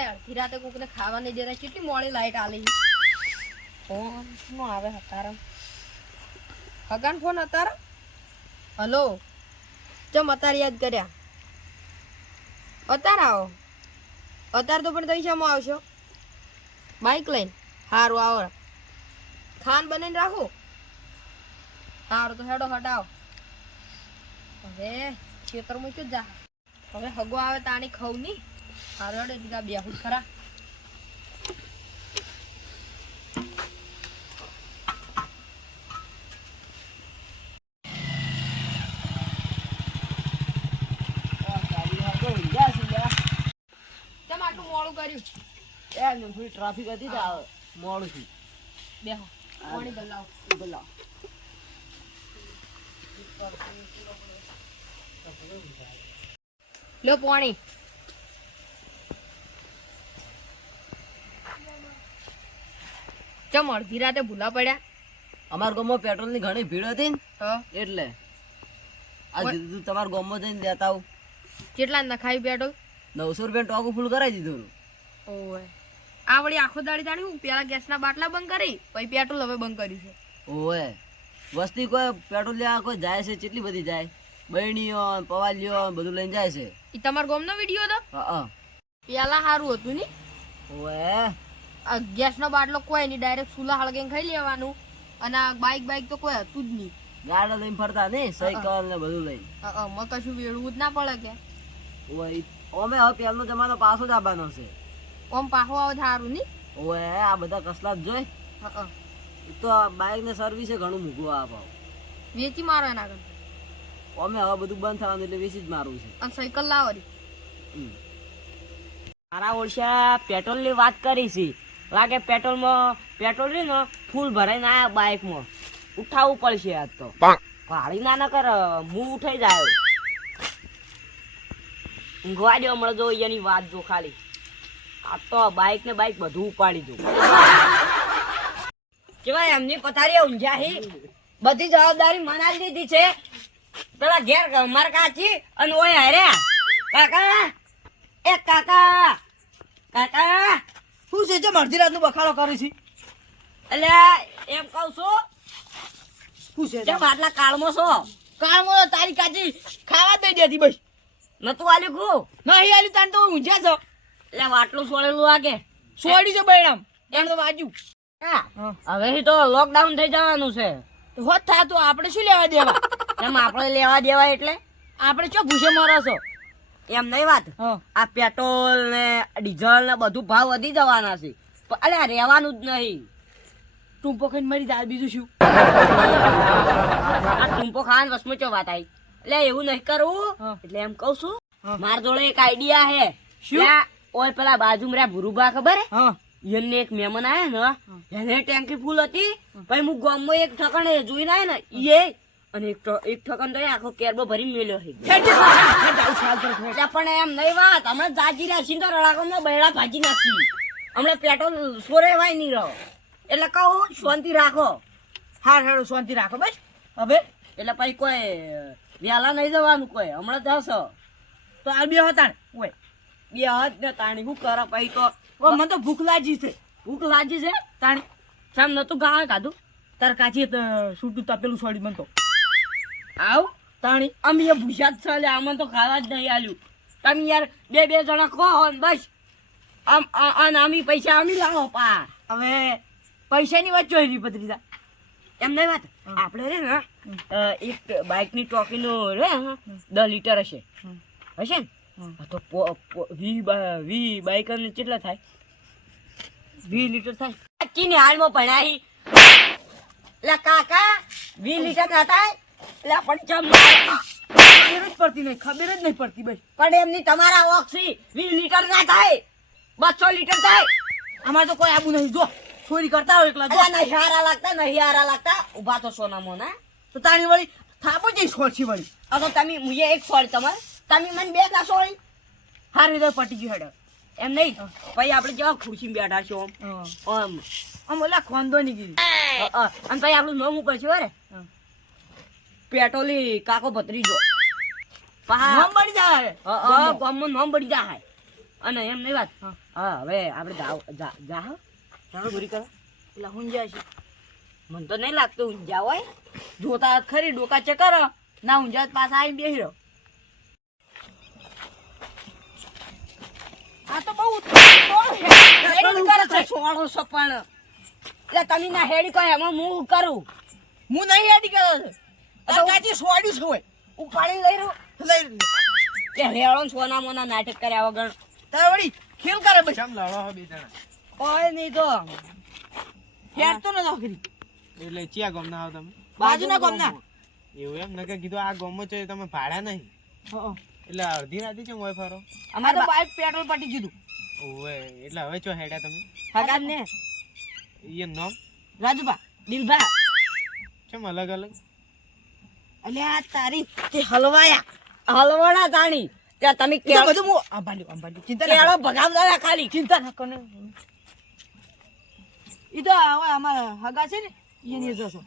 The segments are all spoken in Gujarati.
લાય અડધી રાતે કોકને ખાવા નહીં દેતા કેટલી મોડી લાઈટ આલી ફોન નો આવે હતારમ હગાન ફોન હતારમ હલો ચમ અતાર યાદ કર્યા અતાર આવો અતાર તો પણ તમે શામાં આવશો બાઈક લઈને સારું આવો ખાન બનાવીને રાખો સારું તો હેડો હટાવો હવે ખેતરમાં શું જા હવે હગો આવે તાણી ખવ ની હારો હેડો દીધા બેહું ખરા કેમ આટલું મોડું કર્યું થોડી ટ્રાફિક હતી તો મોડું થયું બેહો પાણી બદલાવો બોલાવ લો પાણી ચમ અડધી રાતે ભૂલા પડ્યા અમારા ગામમાં પેટ્રોલ ની ઘણી ભીડ હતી ને હા એટલે આ કીધું તમારા ગામમાં જઈને દેતા આવું કેટલા નખાયું પેટ્રોલ 900 રૂપિયા ટોકું ફૂલ કરાવી દીધું ઓય આ વળી આખો દાડી તાણી હું પેલા ગેસના બાટલા બંધ કરી પછી પેટ્રોલ હવે બંધ કર્યું છે ઓય વસ્તી કોઈ પેટ્રોલ લેવા કોઈ જાય છે કેટલી બધી જાય બહેણીઓ પવાલીઓ બધું લઈને જાય છે ઈ તમાર ગામનો વિડિયો હતો હા પેલા સારું હતું ની ઓય આ ગેસનો બાટલો કોઈ નહીં ડાયરેક્ટ ચૂલા હળગીને ખાઈ લેવાનું અને આ બાઈક તો કોઈ હતું જ નહીં ગાડા લઈને ફરતા ને સાયકલ ને બધું લઈને મ કશું વેડવું જ ના પડે કે ઓય અમે હવે પેલનો જમાનો પાછો જ આવવાનો છે ઓમ પાહો આવે સારું ની ઓય આ બધા કસલા જ જોઈ તો બાઇક ને સર્વિસ ઘણું મૂકવું આપો વેચી મારો એના કરતા અમે હવે બધું બંધ થવાનું એટલે વેચી જ મારવું છે અને સાયકલ લાવો રી મારા ઓળશા પેટ્રોલ ની વાત કરી છે લાગે પેટ્રોલ ને ફૂલ ભરાઈને આયા બાઇકમાં ઉઠાવવું પડશે આજ તો ભાડી ના કર હું ઉઠાઈ જાય ઊંઘવા દો હમણાં જો એની વાત જો ખાલી આ તો બાઇક ને બાઇક બધું ઉપાડી દો કેવાય એમની પથારી ઊંઝા હી બધી જવાબદારી મનાલી દીધી છે પેલા ઘેર માર કાચી અને ઓય હર્યા કાકા એ કાકા કાકા શું છે જે અડધી રાતનું બખાડો કરે છે એટલે એમ કહું છું શું છે કેમ આટલા કાળમાં છો કાળમાં તારી કાચી ખાવા દઈ દેતી બસ નતું આલ્યું કુ નહીં આલી તાન તો ઊંઝા છો એટલે વાટલું છોડેલું લાગે છોડી છે બૈરામ એમ તો વાજુ હવે તો લોકડાઉન થઈ જવાનું છે હોત થા તો આપણે શું લેવા દેવા એમ આપણે લેવા દેવા એટલે આપણે ચો ભૂસે મારો છો એમ નહીં વાત આ પેટ્રોલ ને ડીઝલ ને બધું ભાવ વધી જવાના છે અલ્યા રહેવાનું જ નહીં ટૂંપો ખાઈને મરી જાય બીજું શું આ ટૂંપો ખાવાની વસ્તુ ચો વાત આવી એટલે એવું નહીં કરવું એટલે એમ કઉ છું મારા જોડે એક આઈડિયા હે શું ઓય પેલા બાજુમાં રહ્યા ભુરુભા ખબર હે હા એને એક મહેમાન આયા ને એને ટેન્કી ફૂલ હતી પછી હું ગામમાં એક ઠકાણે જોઈને આયા ને એ અને એક ઠકાણ તો આખો કેરબો ભરીને મેલ્યો છે પણ એમ નહીં વાત હમણાં જાજી રહ્યા તો રડાકોમાં બૈડા ભાજી નાખી હમણાં પેટ્રોલ સોરેવાય નહીં રહો એટલે કહું શાંતિ રાખો હા હેડો શાંતિ રાખો બસ હવે એટલે પછી કોઈ વહેલા નહીં જવાનું કોઈ હમણાં જશો તો આ બે હતા ઓય બે હજ ને તાણી શું કરે પછી તો મને તો ભૂખ લાગી છે ભૂખ લાગી છે તાણી સામ નતું ગા કાધું તાર કાચી છૂટું તપેલું છોડી મને તો આવ તાણી અમે એ ભૂસ્યા જ ચાલે આમાં તો ખાવા જ નહીં આલ્યું તમે યાર બે જણા ખો ને બસ આમ અને આમી પૈસા આમી લાવો પા હવે પૈસાની વાત જોઈ રહી ભત્રીજા એમ નહીં વાત આપણે રે ને એક બાઇકની ટોકીનો રે 10 લીટર હશે ને તો 20 બાઇક ને કેટલા થાય 20 લીટર થાય ચીની હાલમાં ભણાઈ એટલે કાકા 20 લીટર ના થાય એટલે પણ ખબર જ નહીં પડતી બસ પણ એમની તમારા ઓક્સી 20 લીટર ના થાય 200 લીટર થાય અમારે તો કોઈ આબુ નહીં જો ચોરી કરતા હોય એકલા જો નહીં હારા લાગતા ઉભા તો સોના મોના તો તારી વળી થાપો જઈ છોડછી વળી આ તો તમે મુજે એક સોળી તમારે તમે મને બે ના સોળી હારી રીતે પટી ગયું હેડો એમ નહીં પછી આપણે જેવા ખુરશી બેઠા છો આમ ઓલા ખોંદો ની ગીરી અને પછી આપણું નામ ઉપર છે બરે પેટ્રોલી કાકો ભત્રીજો નામ બની જાય ગામમાં નામ બની જાય અને એમ નહીં વાત હા હવે આપણે જા પૂરી કરો પેલા ઊંઝા છે મને તો નહીં લાગતું ઊંઝા હોય જોતા જ ખરી ડોકા ચકર ના ઊંઝા જ પાછા આવીને બેસી રહ્યો આ તો બહુ હેડી કરે છે સોળો સપણ એટલે તમે ના હેડી કહે એમાં હું કરું હું નહીં યાદી કર્યો છે આ કાચી સોડ્યું છે હોય ઉપાડી લઈ રહ્યો લઈ કે રેળો સોના મોના નાટક કર્યા વગર તારે વળી ખેલ કરે બસ ચમ લડો હો બીજાના કોઈ નહીં તો હેડ તો ન નોકરી એટલે ચિયા ગામ ના આવો તમે બાજુના ગામના એવું એમ નકર કીધું આ ગામમાં છે તમે ભાડા નહીં એટલે અડધી રાતે છે મોય ફરો અમારે તો બાઈક પેટ્રોલ પટી ગયું ઓવે એટલે હવે ચો હેડ્યા તમે હગાદ ને ઈ નામ રાજુભા દિલભા ચમ અલગ અલગ અલે આ તારી તે હલવાડા તાણી ત્યાં તમે એ તો બધું હું અંબાડ્યું ચિંતા ના કેળો ભગાવતા ખાલી ચિંતા ના કરો ઈ તો હવે અમારા હગા છે ને એની જશો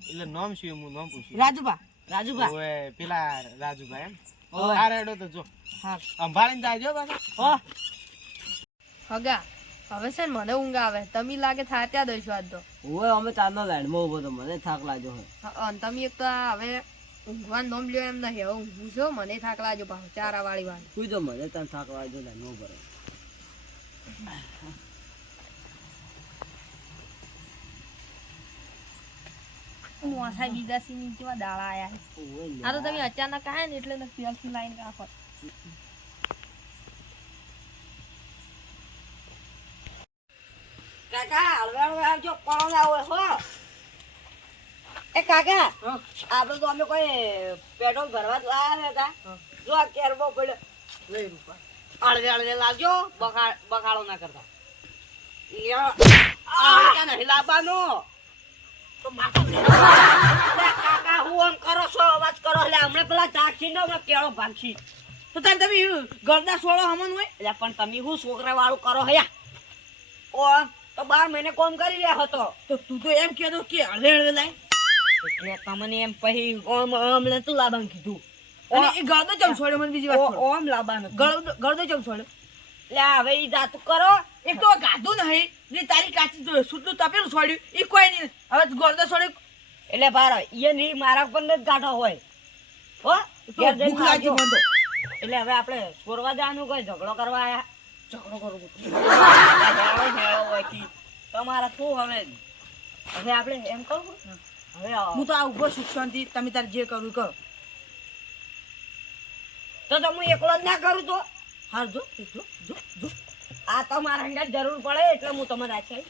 એટલે નામ શું હું નામ પૂછ્યું રાજુભા રાજુભા ઓવે પેલા રાજુભાઈ એમ ઓવે. આ રેડો તો જો હા અંભાળીને જાજો પાછા હગા હવે છે ને મને ઊંઘ આવે તમે લાગે થાત્યા દઈશું આજ તો ઓય અમે ચાંદનો લાઈનમાં ઉભો તો મને થાક લાગ્યો હોય અને તમે એક તો આ હવે ઊંઘવાનું નોમ લ્યો એમ નહીં હવે ઊંઘું છો મને થાક લાગ્યો પાછો ચારા વાળી વાત કોઈ તો મને ત્યાં થાક લાગ્યો લાઈનમાં ઉભો રહે મોસા બીજા સી નીચેમાં દાડા આયા આ તો તમે અચાનક આયા ને એટલે પીએલસી લાઈન રાખો કાકા હળવે આવજો કોણ ના હોય હો એ કાકા આપણે તો અમે કોઈ પેટ્રોલ ભરવા જ લાયા હતા જો આ કેરબો પડ્યો લઈ રૂપા હળવે લાવજો બખાડો ના કરતા આ નહીં લાવવાનો તો કાકા હું આમ કરો છો અવાજ કરો એટલે હમણાં પેલા ચાકસી ને કેળો ભાગશી તો તાર તમે ગરદા સોળો હમન હોય એટલે પણ તમે શું છોકરા વાળું કરો હયા ઓ તો 12 મહિને કોમ કરી રહ્યા હતો તો તું તો એમ કહેતો કે હળવે હળવે લાય એટલે તમને એમ પછી ઓમ ને તું લાવવાનું કીધું અને એ ગળદો ચમ છોડ્યો મને બીજી વાત છોડો. ઓમ લાવવાનું ગળદો ચમ છોડ્યો એટલે હવે ઈ જાતું કરો એક તો ગાધું નહીં ને તારી કાચી તો સુટલું તપેલું છોડ્યું એ કોઈ નહીં હવે ગળદો છોડ્યો એટલે ભારો ઈ ની મારા પર જ ગાઢો હોય હો તો ઘેર જઈને ભૂખ લાગી ખાજો. મને તો. એટલે હવે આપણે છોડવા જવાનું કોઈ ઝઘડો કરવા આયા ઝઘડો કરવો હેળો હોય કી. તમારા શું હવે આપણે એમ કહું હવે હું તો આ ઉભો સુખ શાંતિ તમે તારે જે કરવું એ કરો તો હું એકલો જ ના કરું તો હાર જો જો આ તો મારા અંગત જરૂર પડે એટલે હું તમારે રાખી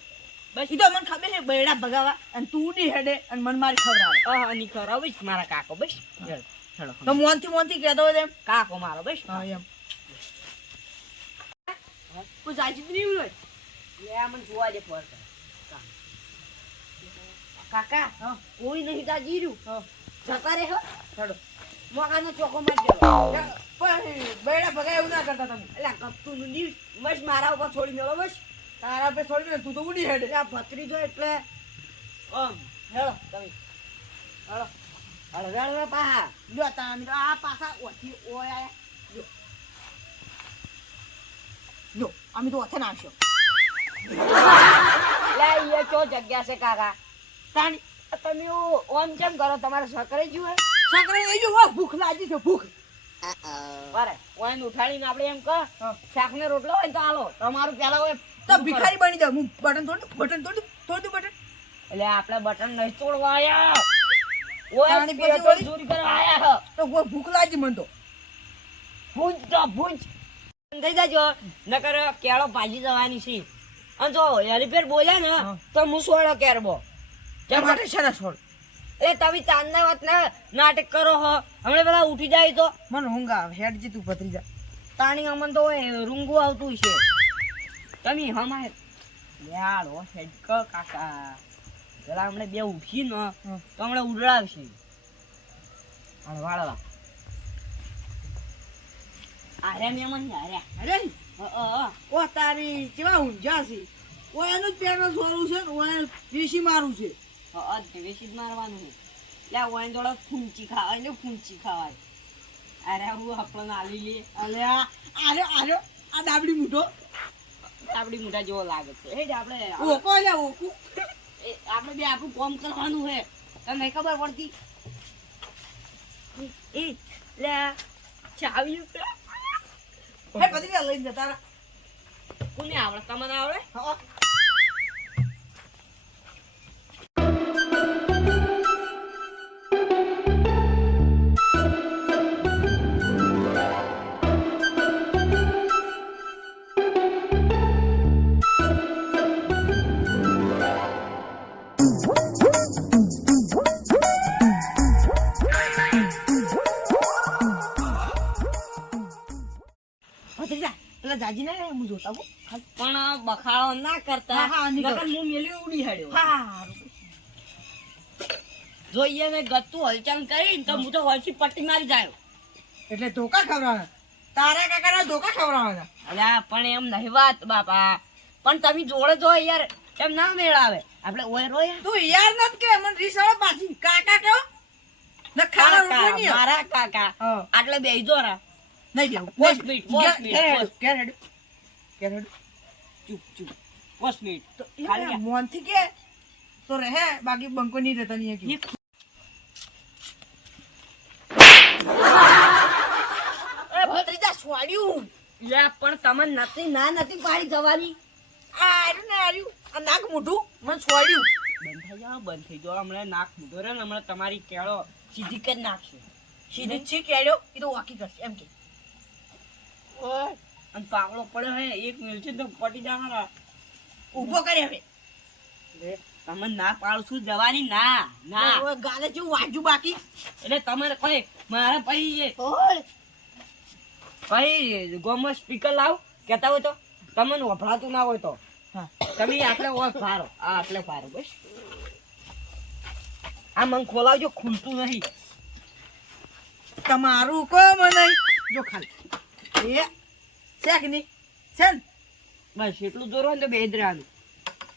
બસ ઈ તો મને ખબર છે બૈડા ભગાવા અને તું ઉડી હેડે અને મને મારી ખવડાવે ની ખરાવીશ મારા કાકો બસ હેડો તો મોનથી કહેતો હોય એમ કાકો મારો બસ હા એમ કોઈ જાજી નહીં હોય લે મને જોવા દે ફોર કાકા હા કોઈ નહીં તા જીર્યું હા જતા રે હો હેડો મોકાનો ચોકો મારી દેલો પણ બૈડા ભગાય એવું ના કરતા તમે એટલે કપતું નું દી બસ મારા ઉપર છોડી મેળો બસ તારા પે છોડી દે તું તો ઉડી હેડે એટલે આ ભત્રીજો એટલે હેળો તમે હેળો હળવે હળવે પાહા લ્યો તાની આ પાછા ઓથી ઓય આયા લ્યો અમે તો ઓથે નાખ્યો લે એ ચો જગ્યા છે કાકા તાની તમે ઓમ કેમ કરો તમારે સકરે જ્યું સાકરે લઈ જો ભૂખ લાગી છે ભૂખ બરે ઓઈને ઉઠાડીને આપણે એમ કર હા. શાક ને રોટલો હોય ને તો હાલો તમારું પેલા હોય તો ભિખારી બની જાવ હું બટન તોડ બટન એટલે આપણે બટન નહીં તોડવા આયા ઓય તાણી પછી પેટ્રોલ વળી? ચોરી કરવા આયા તો ભૂખ લાગી મને તો ભૂંજ તો ભૂંજ થઈ જાજો નકર કેળો ભાજી જવાની છે અને જો હેલીપેડ બોલ્યા ને હા. તો હું સોળો કેરબો કેમ માટે છે ને છોડ એટલે તમે ચાંદના વાત ના નાટક કરો હો હમણાં પેલા ઉઠી જાય તો મને ઊંઘ આવે હેડ જી તું ભત્રીજા તાણી અમન તો હોય રૂંગું આવતું છે તમે હમાય યાર ઓ હેડ કાકા પેલા હમણાં બે ઉઠી ને તો હમણાં ઉડડાવશે વાળવા આર્યા મેમન આર્યા અરે ઓ તારી કેવા ઊંઝા છે ઓ એનું જ પેટ્રોલ છોડવું છે ને ઓ એને વીસી મારું છે વેસી જ મારવાનું લે ઓય જોડે ફૂંચી ખાવાય ને ફૂંચી ખાવાય અરે હું આપણને આલી લે અલે આર્યો આ ડાબડી મૂઠો આપડી મોટા જેવો લાગે છે એ જ આપણે ઓકો લે ઓકો આપણે બે આપણું કામ કરવાનું છે તમને ખબર પડતી એ લે ચાવી હે પતિને લઈને જતા રહા કોને આવડે તમને આવડે હા પતિજા પેલા જાજી ના હું જોતા હું પણ બખાડો ના કરતા હા, હા, નહીં નકર કરું. હું મેલી ઉડી હેડ્યો હા જોઈએ મેં ગત્તું હલચલ કરીને તો હું તો હલસી પટ્ટી મારી જાય એટલે ધોકા ખવડાવવાના તારા કાકાના ધોકા ખવડાવવાના અલ્યા પણ એમ નહીં વાત બાપા પણ તમે જોડે જો યાર એમ ના મેળ આવે આપણે ઓય રોયા તું યાર નત કે મને રીસાળો પાછી કાકા કેવો ન ખાવા રોટલો કાકા, નહીં મારા કાકા હા આટલે બેહી જો રા નહીં દેવું પોસ્ટ મિનિટ, પોસ્ટ મિનિટ, કેર હેડ કેર હેડ ચૂપ ચૂપ 5 મિનિટ તો ખાલી યાર મોનથી કે તો રહે બાકી બંકો નહીં રહેતા નહીં કે એ ભત્રીજા છોડ્યું લે પણ તમને નથી ના નથી પાડી જવાની આ આર્યું ને આર્યું આ નાક મોઢું મને છોડ્યું બંધ થઈ જાઓ હમણાં નાક મૂધો રે ને હમણાં તમારી કેળો સીધી કરી નાખશે સીધી છી કેડ્યો એ તો વાકી કરશે એમ કે અને પાવડો પડ્યો હે એક મિનિટ છે તો પટી જવાના ઊભો કરે હવે તમે ના પાડશું જવાની ના ના હવે ગાલે જેવું વાજુ બાકી એટલે તમારે કોઈ મારે પછી કઈ ગોમાં સ્પીકર લાવ કહેતા હોય તો તમને વફરાતું ના હોય તો હા તમે આટલે ઓર ફારો આ આટલે ફારો બસ આ મને ખોલાવજો ખુલતું નહીં તમારું કો મને જો ખાલી એ છે કે નહીં છે ને બસ એટલું જોર હોય ને તો બેદરાનું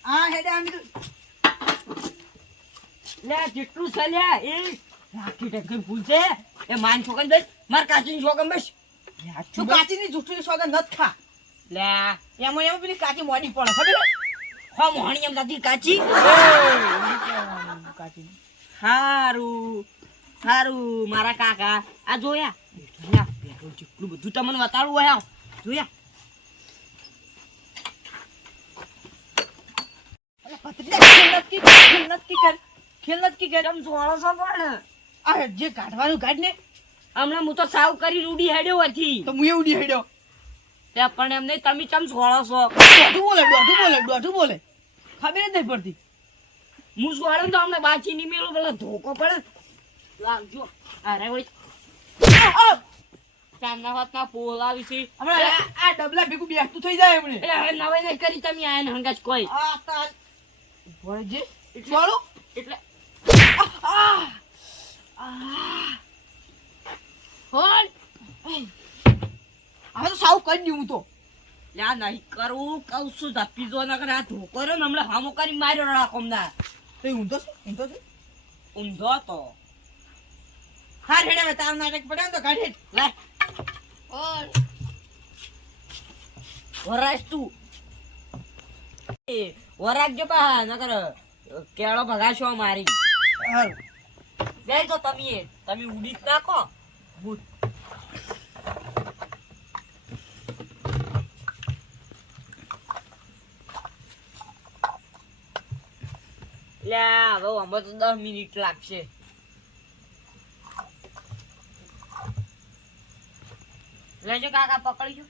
આ હેડે આમ તો લે જેટલું ચાલ્યા એ રાખી ટકી ભૂલ છે એ માન છોકન બસ માર કાચી છોકન બસ તું કાચીની જૂઠીની સોગંદ નત ખા લે એમાં એમાં પેલી કાચી મોડી પડે ખબર હો મોહણી એમ નથી કાચી કાચી હારું હારું મારા કાકા આ જોયા લા, પેટ્રોલ જેટલું બધું તમને બતાડવું હોય આવ જોયા ખેલ નક્કી કર કેમ જોડો છો પણ આ જે કાઢવાનું કાઢ ને હમણાં હું તો સાવ કરી રૂડી હેડ્યો હતી તો હું એવું હેડ્યો તે પણ એમ નહીં તમે ચમ જોડો છો દોઢું બોલે ખબર જ નહીં પડતી હું જોડે ને તો હમણાં બાચી ની મેલો પેલા ધોકો પડે લાગજો અરે વળી ચાંદના વાતના પોલ આવી છે હમણાં આ ડબલા ભેગું બેસતું થઈ જાય એમણે એ હવે નવાઈ નહીં કરી તમે આયા ને હંગાજ કોઈ આ તાર ભણજે ચાલો એટલે હોલ હવે તો સાવ કરી દઉં હું તો યા નહીં કરવું કહું છું ધપી જો ના કરે આ ધોકો રહ્યો ને હમણાં હામો કરી માર્યો રાખોમના તો ઊંધો છે ઊંધો તો હાર હેડે હવે તાર નાટક પડે ને તો કાઢે લે વરાજ તું એ વરાગજો પા નકર કેળો ભગાશો મારી હારું બેસો તમે ઉડી જ નાખો લે હવે અમે તો 10 મિનિટ લાગશે લેજો કાકા પકડી જો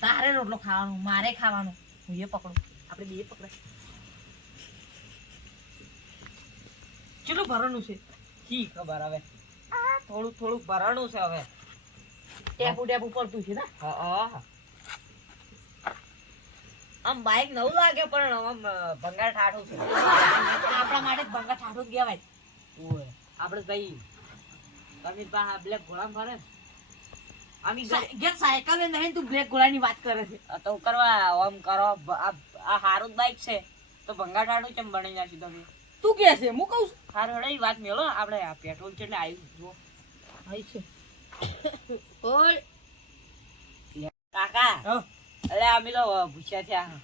તારે રોટલો ખાવાનો મારે ખાવાનો હું એ પકડું આપણે બે પકડાય કેટલું ભરવાનું છે કી ખબર હવે થોડું ભરાણું છે હવે ટેપુ પડતું છે ને હા આમ બાઈક નવું લાગે પણ આમ ભંગાર ઠાઠું છે આપણા માટે ભંગા ઠાઠું જ કહેવાય ઓય આપણે ભાઈ તમે પા બ્લેક ઘોડા ફરે આમી ઘેર સાયકલ નહીં તું બ્લેક ઘોડાની વાત કરે છે તો કરવા આમ કરો આ હારું બાઈક છે તો ભંગાર ઠાઠું કેમ બની નાખ્યું તમે તું કે છે હું કહું છું હારું હડે વાત મેળો આપણે આ પેટ્રોલ છે એટલે આવ્યું જો ભાઈ છે ઓય કાકા અરે અમે તો ભૂસ્યા થયા.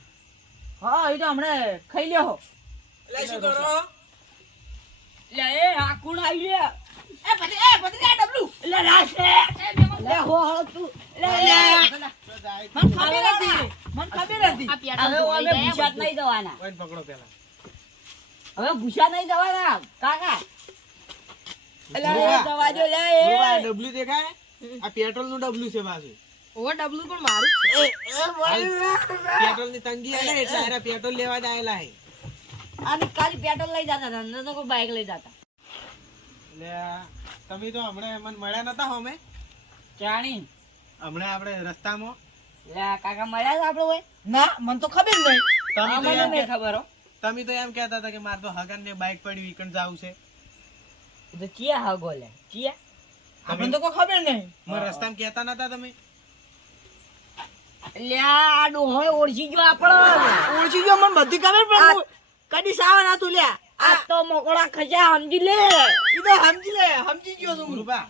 હા એ તો હમણાં ખાઈ લ્યો. એટલે શું કરો લે એ આ કોણ આવી લે એ પતિ આ ડબલું. લે રાશે લે હો હો તું લે લે મને ખબર હતી. હવે અમે ભૂસ્યા જ નહીં જવાના. ઓય પકડો પેલા હવે ભૂસ્યા નહીં જવાના કાકા. લે ગુરુવા. જવા દો લે ગુરુવા, આ ડબલું દેખાય આ પેટ્રોલ નું ડબલું છે પાછું ઓ ડબલું પણ મારું જ છે. પેટ્રોલ ની તંગી આવે એટલે હારે પેટ્રોલ લેવા જ આયેલા હે આની ખાલી પેટ્રોલ લઈ જતા હતા ન તો કોઈ બાઈક લઈ જતા. એટલે તમે તો હમણાં મને મળ્યા નતા હમે ચાણી હમણાં આપણે રસ્તામાં લે કાકા મળ્યા હતા આપણે હોય ના મને તો ખબર નહીં. તમે તો મને એમ નહીં કે- ખબર હો. તમે તો એમ કહેતા હતા કે મારે તો હગન ને બાઇક પડ્યું ઈકણ જાવું છે એ તો ચિયા હા ગોલે ચિયા આપણને તો કોઈ ખબર નહીં. મને રસ્તામાં કહેતા નતા તમે લે આ ડોહોય ઓળખી ગયો આપણો. ઓળખી ગયો મને બધી ખબર પણ હું કદી સાવ ના તું લ્યા. આ તો મોકળા ખજા સમજી લે. ઈ તો સમજી ગયો છું હું. ગુરુબા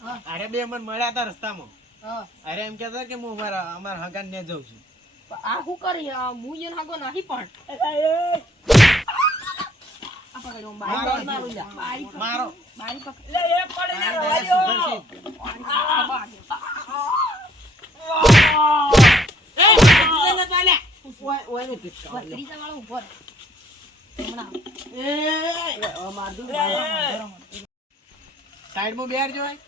હા. અરે બે મને મળ્યા હતા રસ્તામાં હા. અરે એમ કહેતા હતા કે હું અમારા હગન ને જઉં છું પણ આ શું કરી આ હું એને હાગો નહીં પણ આ પકડ્યો હું મારો બારી મારું લ્યા. બારી પકડ. મારો બારી પકડ. લે એ પડે ને આ રવા direct દ્યો. સુધરશે. ત્રીજા વાળો ઊભો રહે. હમણાં. સાઈડમાં બેર જોવાય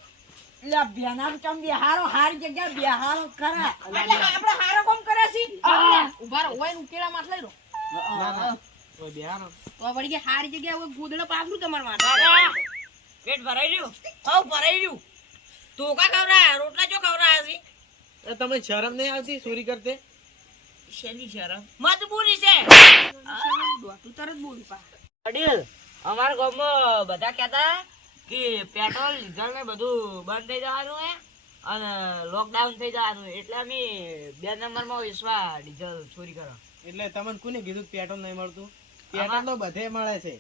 લે બેનારું ચમ બેહારો હારી જગ્યા બેહારો ખરા. એટલે આપણે હારો કોમ કરે છે. ઊભા રહો. ઓય ને ઉકેલા માં લઈ લો. ના ના ઓય બેહારો તો વળી કે હારી જગ્યાએ ઓય ગોદડો પાથરું તમારે કાકા, માટે. પેટ ભરાઈ રહ્યું હવ ભરાઈ રહ્યું. તું કા ખવરા રોટલા જો ખવરા છે એ તમે શરમ નહીં આવતી ચોરી કરતે શેની શરમ મજબૂરી છે. તું તરત બોલ પા. અડીલ અમારા ગામમાં બધા કહેતા કે પેટ્રોલ ડીઝલ ને બધું બંધ થઈ જવાનું હે અને લોકડાઉન થઈ જવાનું એટલે અમે 2 નંબરમાં વિશ્વા ડીઝલ ચોરી કરો. એટલે તમને કોને કીધું કે પેટ્રોલ નહીં મળતું પેટ્રોલ તો બધે મળે છે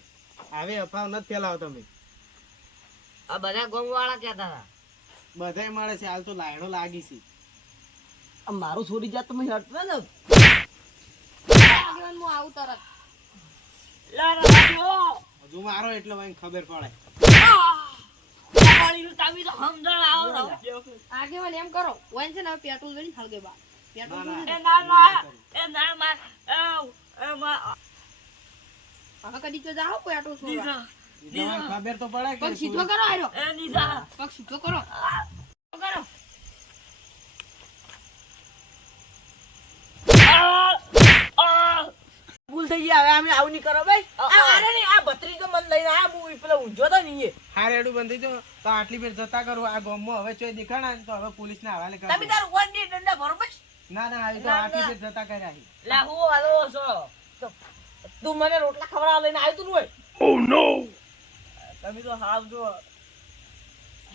હવે અફાવ નથી ફેલાવો તમે આ બધા ગામવાળા કહેતા હતા. બધે મળે છે હાલ તો લાઈનો લાગી છે મારું છોડી જાત તમે હટવે ને આગળ હું આવું તરત. લા રાજો હજુ મારો એટલે મને ખબર પડે પાણીનું તાવી તો સમજણ આવો રહો. આગેવાન એમ કરો. ઓય છે ને હવે પેટ્રોલ ગળી હળગે બા. પેટ્રોલ ના, ગળી એ ના ના એ ના માં હવે કદી તો જાઓ પેટ્રોલ છોડવા. એટલે મને ખબર તો પડે કે પગ સીધો કરો આર્યો. એ નીધા પગ સીધો કરો. કરો. ભૂલ થઈ ગઈ હવે અમે આવું નહીં કરો ભાઈ. આ અરે નહીં આ ભત્રીજો મને લઈને આયા હું પેલો ઊંઝો તો નહીં. હાર એડું બંધી તો આટલી ફેર જતા કરું આ ગામમાં હવે ચોય દેખાણા ને તો હવે પોલીસ ના હવાલે તમે કરી તારું વન ડે દંડા ભરો બસ. ના ના આવી તો આટલી ફેર જતા કર્યા છે. લા હું હાલો છો તું મને રોટલા ખવડાવવા લઈને આવ્યો તું ને ઓય. તમે તો હાવ જો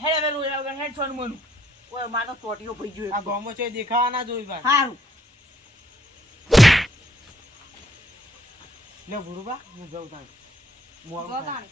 હેડ હવે નું હેડ છોડ મનું. ઓય માનો ટોટીઓ ભઈ ગયો. આ ગામમાં ચોય દેખાવા ના જોઈ ભાઈ સારું. લે ગુરુબા હું જઉં તાણ મોડું જો થાય. તાણે.